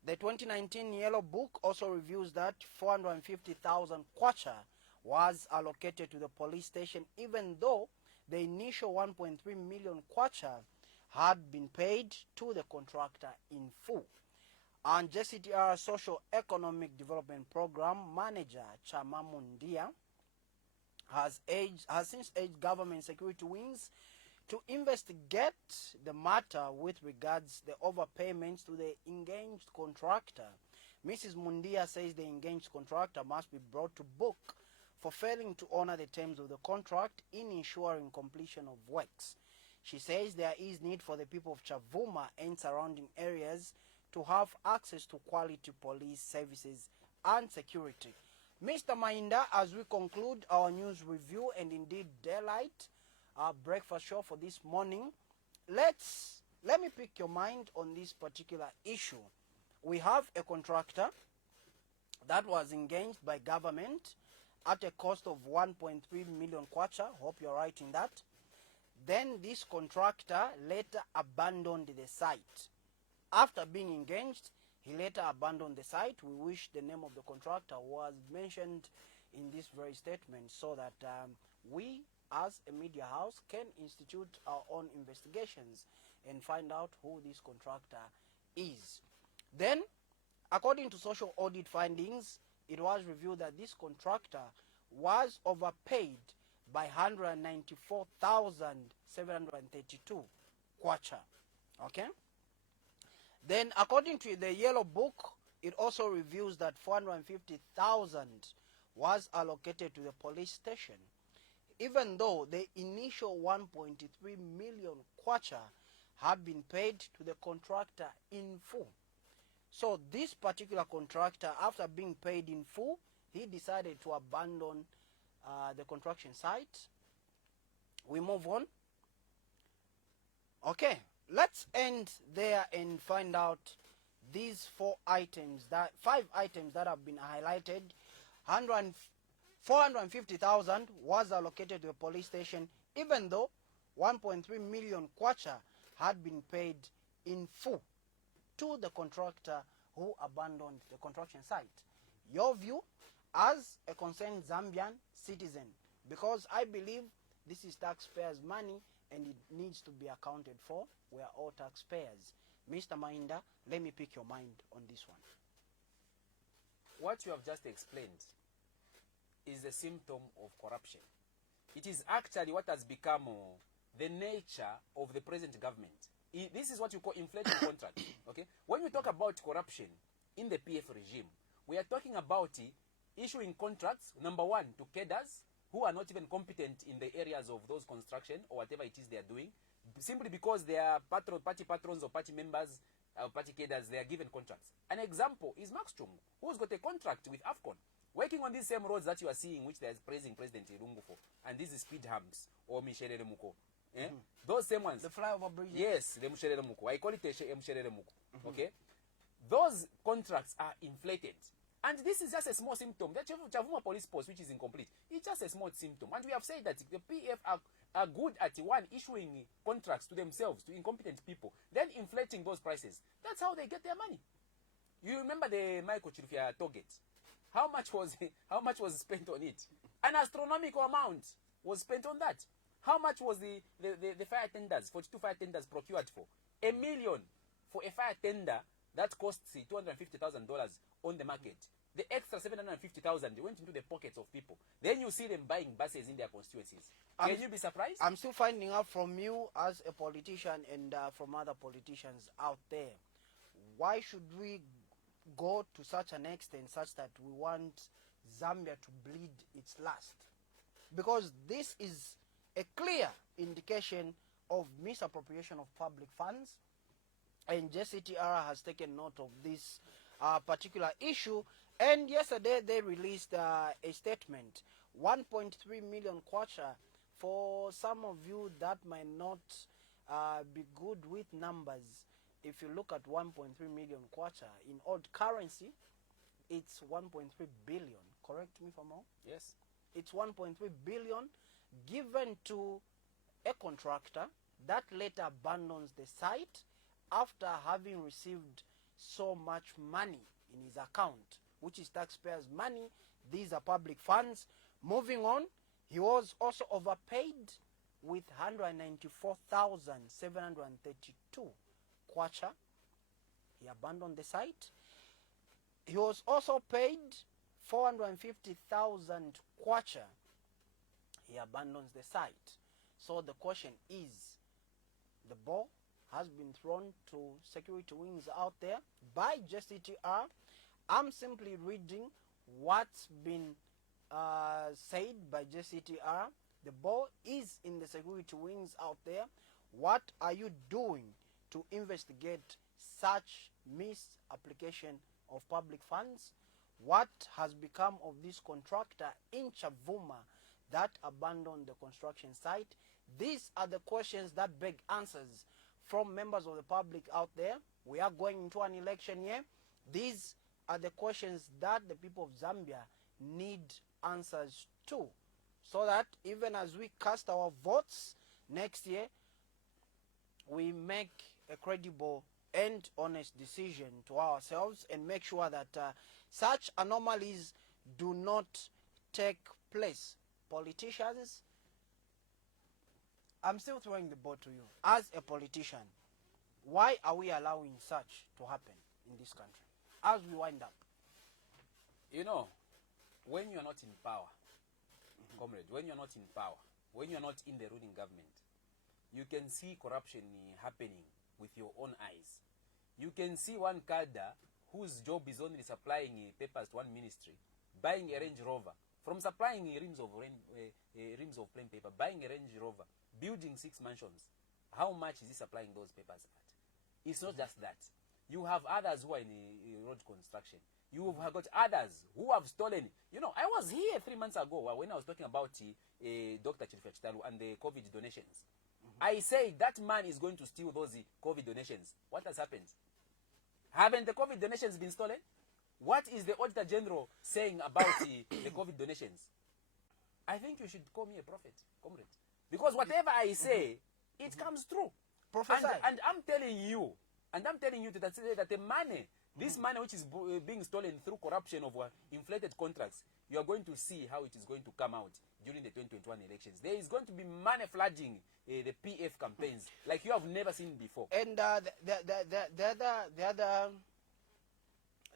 The 2019 Yellow Book also reveals that 450,000 kwacha was allocated to the police station, even though the initial 1.3 million kwacha had been paid to the contractor in full. And JCTR Social Economic Development Program Manager Chama Mundia has since urged government security wings to investigate the matter with regards the overpayments to the engaged contractor. Mrs. Mundia says the engaged contractor must be brought to book for failing to honor the terms of the contract in ensuring completion of works. She says there is need for the people of Chavuma and surrounding areas to have access to quality police services and security. Mr. Mainda, as we conclude our news review and indeed daylight, our breakfast show for this morning, let me pick your mind on this particular issue. We have a contractor that was engaged by government at a cost of 1.3 million kwacha. Hope you're right in that. Then this contractor later abandoned the site. After being engaged, he later abandoned the site. We wish the name of the contractor was mentioned in this very statement so that we as a media house can institute our own investigations and find out who this contractor is. Then, according to social audit findings, it was revealed that this contractor was overpaid by 194,732 kwacha. Okay? Then, according to the Yellow Book, it also reveals that 450,000 was allocated to the police station, even though the initial 1.3 million kwacha had been paid to the contractor in full. So this particular contractor, after being paid in full, he decided to abandon the construction site. We move on. Okay, let's end there and find out these 5 items that have been highlighted, 450,000 was allocated to a police station, even though 1.3 million kwacha had been paid in full to the contractor who abandoned the construction site. Your view as a concerned Zambian citizen, because I believe this is taxpayers' money and it needs to be accounted for. We are all taxpayers. Mr. Mainda, let me pick your mind on this one. What you have just explained is a symptom of corruption. It is actually what has become the nature of the present government. This is what you call inflated contract. Okay? When we talk about corruption in the PF regime, we are talking about issuing contracts, number one, to cadres who are not even competent in the areas of those construction or whatever it is they are doing, simply because they are party patrons or party members or party cadres, they are given contracts. An example is Max Chung, who's got a contract with AFCON, working on these same roads that you are seeing, which they are praising President Irungu for. And these is speed humps or Michele Muko. Those same ones. The flyover bridges. Yes, the Michele Muko. I call it Michele Muko. Okay? Those contracts are inflated. And this is just a small symptom. The Chavuma police post, which is incomplete, it's just a small symptom. And we have said that the PF are good at issuing contracts to themselves, to incompetent people, then inflating those prices. That's how they get their money. You remember the Michael Chirufia target? How much was spent on it? An astronomical amount was spent on that. How much was the fire tenders, 42 fire tenders procured for? $1 million for a fire tender that costs $250,000 on the market. The extra $750,000 went into the pockets of people. Then you see them buying buses in their constituencies. Can you be surprised? I'm still finding out from you as a politician and from other politicians out there. Why should we go to such an extent such that we want Zambia to bleed its last? Because this is a clear indication of misappropriation of public funds, and JCTR has taken note of this particular issue, and yesterday they released a statement. 1.3 million kwacha. For some of you that might not be good with numbers, if you look at 1.3 million kwacha in old currency, it's 1.3 billion. Correct me if I'm wrong? Yes. It's 1.3 billion given to a contractor that later abandons the site after having received so much money in his account, which is taxpayers' money. These are public funds. Moving on, he was also overpaid with 194,732 kwacha. He abandoned the site. He was also paid 450,000 kwacha. He abandons the site. So the question is, the ball has been thrown to security wings out there by JCTR. I'm simply reading what's been said by JCTR. The ball is in the security wings out there. What are you doing to investigate such misapplication of public funds? What has become of this contractor in Chavuma that abandoned the construction site? These are the questions that beg answers from members of the public out there. We are going into an election year. These are the questions that the people of Zambia need answers to, so that even as we cast our votes next year, we make a credible and honest decision to ourselves and make sure that such anomalies do not take place. Politicians, I'm still throwing the ball to you. As a politician, why are we allowing such to happen in this country? As we wind up. You know, when you're not in power, comrade, when you're not in power, when you're not in the ruling government, you can see corruption happening with your own eyes. You can see one cadre whose job is only supplying papers to one ministry, buying a Range Rover, from supplying reams of plain paper, buying a Range Rover, building 6 mansions. How much is he supplying those papers at? It's not just that. You have others who are in road construction. You have got others who have stolen. You know, I was here 3 months ago when I was talking about Dr. Chirufia and the COVID donations. I say that man is going to steal those COVID donations. What has happened? Haven't the COVID donations been stolen? What is the Auditor General saying about the COVID donations? I think you should call me a prophet, comrade. Because whatever I say, it comes true. Professor. And I'm telling you that the money, this money which is being stolen through corruption of inflated contracts, you are going to see how it is going to come out during the 2021 elections. There is going to be money flooding the PF campaigns like you have never seen before. And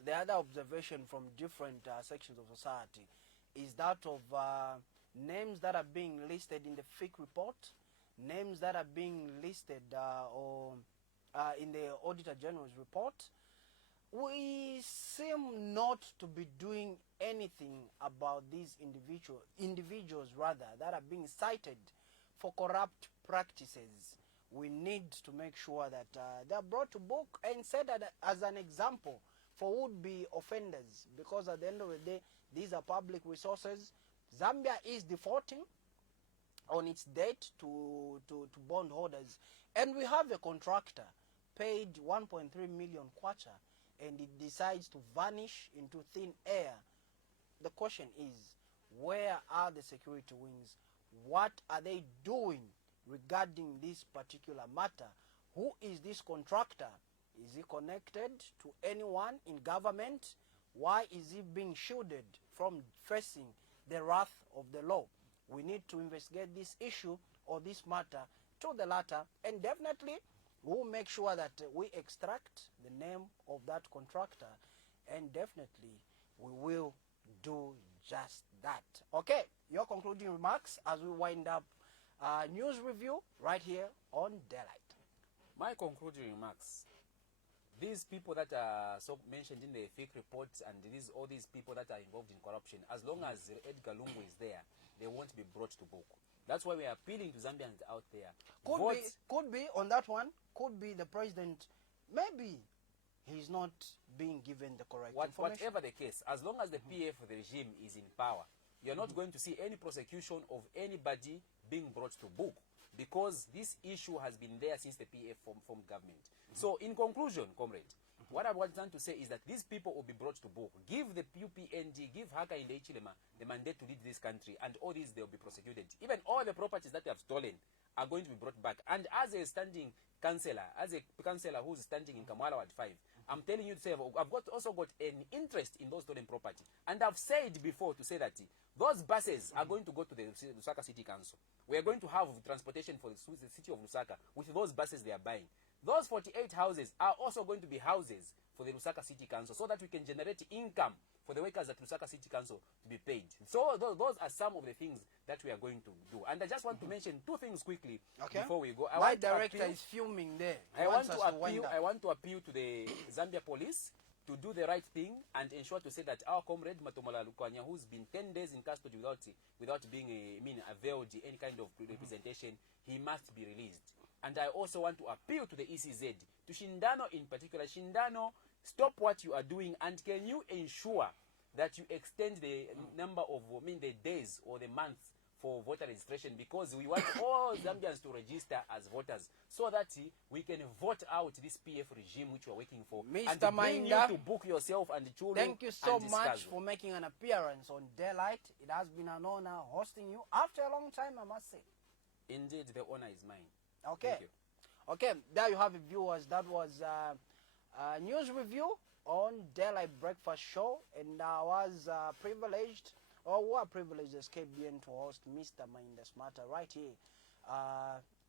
the other observation from different sections of society is that of names that are being listed in the FIC report, names that are being listed in the Auditor General's report. We seem not to be doing anything about these individuals rather that are being cited for corrupt practices. We need to make sure that they are brought to book and set as an example for would-be offenders, because at the end of the day, these are public resources. Zambia is defaulting on its debt to bondholders, and we have a contractor paid 1.3 million kwacha, and it decides to vanish into thin air. The question is, where are the security wings? What are they doing regarding this particular matter? Who is this contractor? Is he connected to anyone in government? Why is he being shielded from facing the wrath of the law? We need to investigate this issue or this matter to the latter, and definitely we'll make sure that we extract the name of that contractor, and definitely we will do just that. Okay, your concluding remarks as we wind up news review right here on Daylight. My concluding remarks: these people that are mentioned in the fake reports, and all these people that are involved in corruption, as long as Edgar Lungu is there, they won't be brought to book. That's why we are appealing to Zambians out there. Could be on that one. Could be the president. Maybe he's not being given the correct information. Whatever the case, as long as the PF, the regime, is in power, you're not going to see any prosecution of anybody being brought to book, because this issue has been there since the PF formed government. So in conclusion, comrade, what I want to say is that these people will be brought to book. Give the UPND, give Haka in the Ichilema the mandate to lead this country, and all these, they'll be prosecuted. Even all the properties that they have stolen are going to be brought back. And as a standing councillor, who's standing in Kamwala Ward 5, I'm telling you to say, I've also got an interest in those stolen property. And I've said before to say that those buses are going to go to the Lusaka City Council. We are going to have transportation for the city of Lusaka with those buses they are buying. Those 48 houses are also going to be houses for the Lusaka City Council, so that we can generate income for the workers at Lusaka City Council to be paid. So those are some of the things that we are going to do. And I just want to mention two things quickly before we go. My director is fuming there. I want to appeal to the Zambia police to do the right thing and ensure to say that our comrade Matomola, who's been 10 days in custody without being availed any kind of representation, he must be released. And I also want to appeal to the ECZ, to Shindano in particular. Shindano, stop what you are doing, and can you ensure that you extend the number of, the days or the months for voter registration, because we want all Zambians to register as voters, so that we can vote out this PF regime which we are working for. Mr. And Mainda, you to book yourself and the children. thank you so much for making an appearance on Daylight. It has been an honor hosting you after a long time, I must say. Indeed, the honor is mine. Okay. Thank you. Okay, there you have it, viewers. That was a news review on Daylight Breakfast Show, and I was privileged, or we are privileged as KBN to host Mr. Mainda right here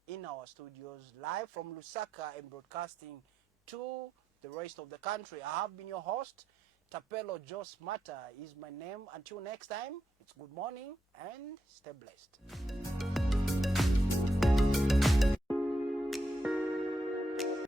in our studios, live from Lusaka and broadcasting to the rest of the country. I have been your host. Tapelo Joe Simataa is my name. Until next time, it's good morning and stay blessed.